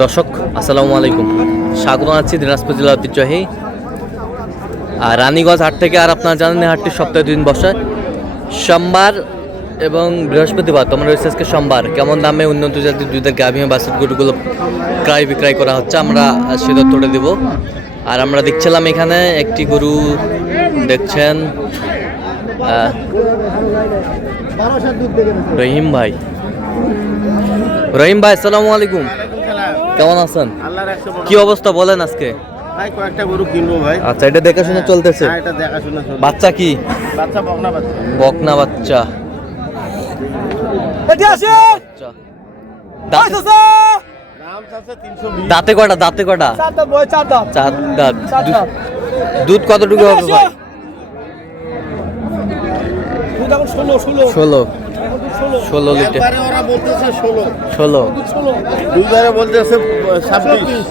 দর্শক আসসালামু আলাইকুম, স্বাগত জানাচ্ছি দিনাজপুর জেলা ঐতিহ্যবাহী আর রানীগঞ্জ হাট থেকে। আর আপনারা জানেন হাটটি সপ্তাহে 2 দিন বসে, সোমবার এবং বৃহস্পতিবার। তোমরা রয়েছে আজকে সোমবার। কেমন দামে উন্নত জাতির দুধের গাভী বাছুর গরুগুলো ক্রয় বিক্রয় করা হচ্ছে আমরা সে তথ্যটা দেব। আর আমরা দেখছিলাম এখানে একটি গরু দেখছেন রহিম ভাই। আসসালামু আলাইকুম, কেমন আছেন? কি অবস্থা বলেন আজকে? ভাই কয়েকটা গরু কিনবো ভাই। আচ্ছা, এটা দেখাশোনা চলতেছে? হ্যাঁ, এটা দেখাশোনা চলছে। বাচ্চা কি? বাচ্চা বকনা বাচ্চা। বকনা বাচ্চা। দাম চাচ্ছে 320। দাঁতে কটা? দাঁতে কটা? চার দাঁত। দুধ কতটুকু হবে ভাই? 16 লিটার। একবারে ওরা বলতেছে 16। দুইবারে বলতেছে 26।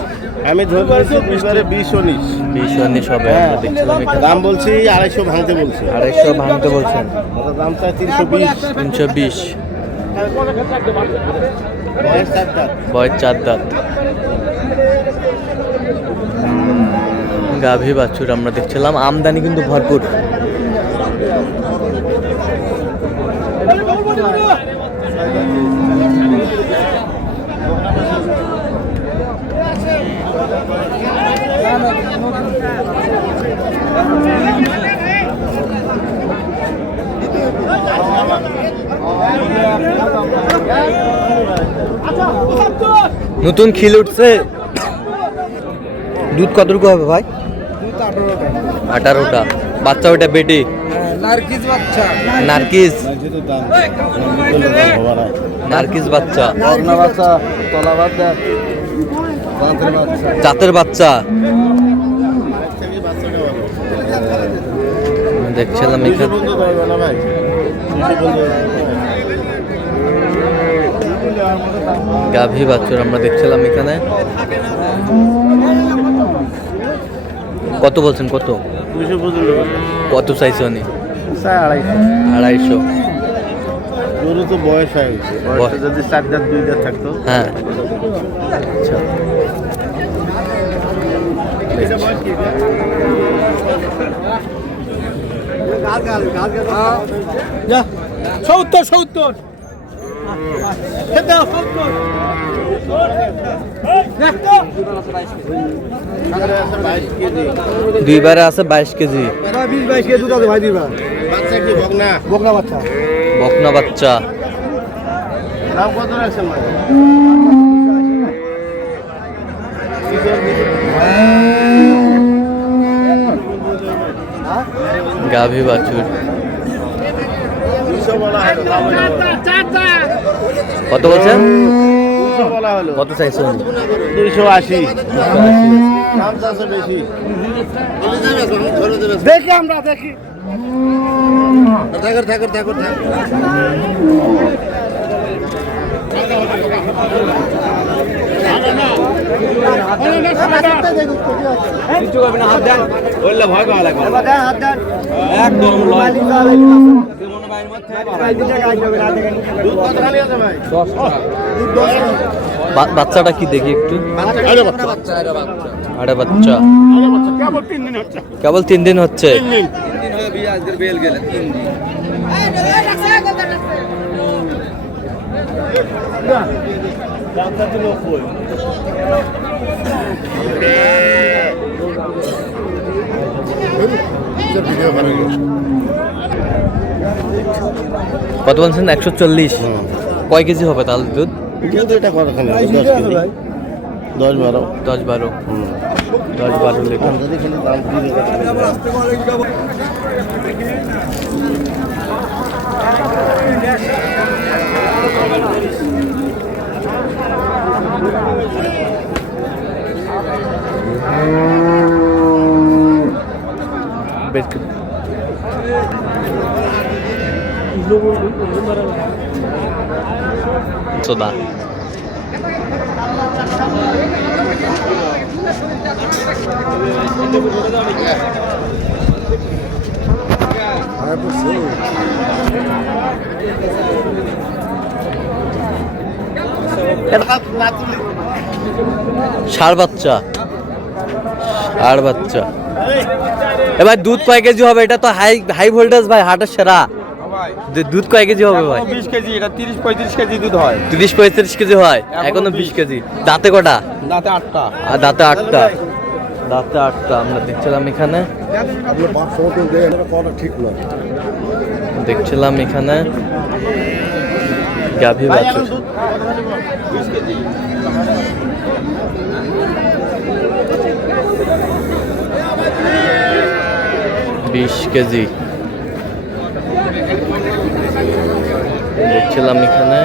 আমি ধরছি দুইবারে 20-19 হবে। আমরা দেখছিলাম এখানে দাম বলছি 250 ভাঙতে বলছি। 250 ভাঙতে বলছেন। ওটা দাম চাই 320। 320। বয়স 4 দাঁত। বয়স 4 দাঁত। গাভী বাছুর আমরা দেখছিলাম, আমদানি কিন্তু ভরপুর। নতুন খিল উঠছে। দুধ কতটুকু হবে ভাই? 18টা। বাচ্চা ওটা বেটি? নার্গিস বাচ্চা। নার্গিস বাচ্চা। বকনা বাচ্চা, তলা বাচ্চা, জাতের বাচ্চা। জাতের বাচ্চা দেখছিলাম এখানে। গাভী বাছুর আমরা দেখছিলাম এখানে। কত বলছেন? কত কত চাইছে উনি? 250। গরু তো বয়স হয়ে গেছে। বয়সটা যদি 4 দাঁত 2 দাঁত থাকতো। হ্যাঁ, আচ্ছা। 70 দুইবারে আছে 22 কেজি। 20-22 কেজি দুধ আছে ভাই। দিবা বাচ্চা কি বকনা? বকনা বাচ্চা। বকনা বাচ্চা। দাম কত রাখছেন ভাই? গাভী বাছুর 200 বলা হলো। কত বলছেন? 200 বলা হলো। কত চাইছে উনি? 280। দাম চাচ্ছে বেশি। দেখি আমরা দেখি। থাকর। ভয় পাওয়া লাগবে। একদম বাচ্চাটা কি দেখি একটু? আরে বাচ্চা কেবল 3 দিন হচ্ছে। কত বলছেন? 140। কয় কেজি হবে তাহলে দুধ? কিন্তু এটা কতখানি? 10 কেজি। 10-12। 10-12 লিটার। যদি খেলে দাম দিয়ে সোদা ষাঁড় বাচ্চা, ষাঁড় বাচ্চা। এবার দুধ কয় কেজি হবে? এটা তো হাই হাই ভোল্টেজ ভাই, হাটের সেরা। দুধ কয় কেজি হবে ভাই? 20 কেজি, এটা 30-35 কেজি দুধ হয়। 30-35 কেজি হয়, এখনো 20 কেজি। দাঁতে কটা? দাঁতে 8টা। আর দাঁতে 8টা, দাঁতে 8টা। আমরা দেখছিলাম এখানে, দেখছিলাম এখানে গাভী বাছুর। 20 কেজি দেখছিলাম এখানে।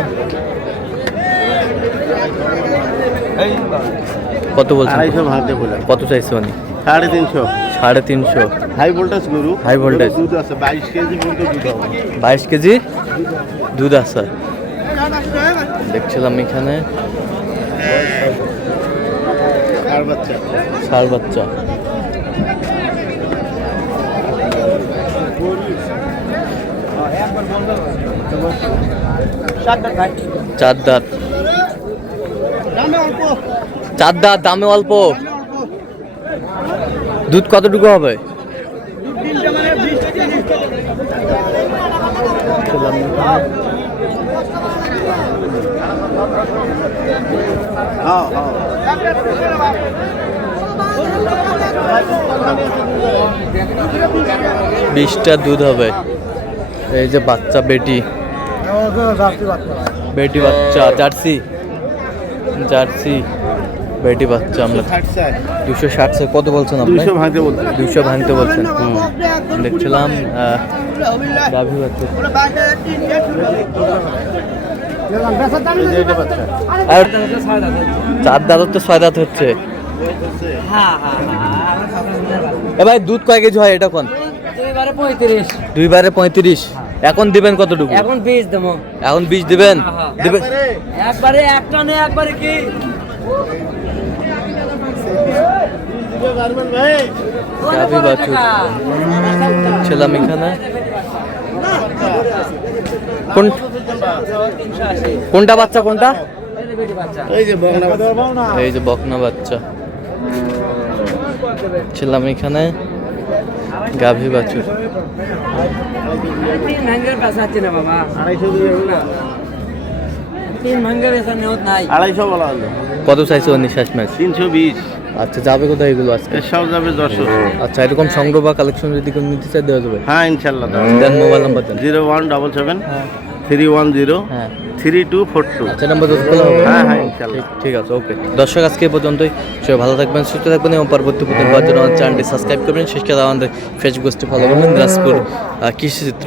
কত বলছেন? 250 ভাঙতে বলে। কত চাইছে উনি? 350। 350। হাই ভোল্টেজ গরু। High voltage. দুধ আছে 22 কেজি পর্যন্ত দুধ হবে। 22 কেজি দুধ আছে। দেখছিলাম এখানে ষাঁড় বাচ্চা। ষাঁড় বাচ্চা। চার দাঁত, চার দাঁত, দামে অল্প। দুধ কতটুকু হবে? হ্যাঁ, 20টা দুধ হবে। এই যে বাচ্চা, বেটি, বেটি বাচ্চা, জার্সি, জার্সি বেটি বাচ্চা। আমরা 260 কত বলছেন আপনি? 200 ভাঙতে বলতে। 200 ভাঙতে বলছেন। দেখছিলাম গাভী বাচ্চা। আর চার দাঁত তো 6 দাঁত হচ্ছে। এ ভাই দুধ কয় কেজি হয় এটা কোন? 2 35। এখন দিবেন কতটুকু? এখন 20 দেবো। এখন 20 দিবেন? দিবেন একবারে একটা নেই, একবারে কি গাভী বাছুর ছিলাম এখানে। কোনটা বাচ্চা কোনটা? এই যে বকনা বাচ্চা। এই যে বকনা বাচ্চা ছিলাম এখানে। গাভী বাছুর। 3 ভাঙের পাশাচ্ছি না বাবা, 250 দিয়ে না। 3 ভাঙের এসে নেওয়া নাই। 250 বলা হলো। কত চাইছে উনি শেষ ম্যাচ? 320। আচ্ছা, যাবে কোথায় এগুলো আজকে? সব যাবে 10। আচ্ছা, এরকম সংগ্রহ বা কালেকশন যদি কোনো নিতে চাই দেওয়া যাবে? হ্যাঁ, ইনশাআল্লাহ। দেন মোবাইল নাম্বার দেন। 0177 হ্যাঁ 310 হ্যাঁ 3242। আচ্ছা, নাম্বার যোগ করলে হবে? হ্যাঁ, হ্যাঁ, ইনশাআল্লাহ। ঠিক আছে, ওকে। দর্শক আজকে এই পর্যন্তই। সবাই ভালো থাকবেন, সুস্থ থাকবেন এবং পরবর্তী প্রতিদিন পাওয়ার জন্য আমার চ্যানেলটি সাবস্ক্রাইব করবেন। শেষকে আমাদের ফেসবুক পেজটি ফলো করবেন, দিনাজপুর কৃষিচিত্র।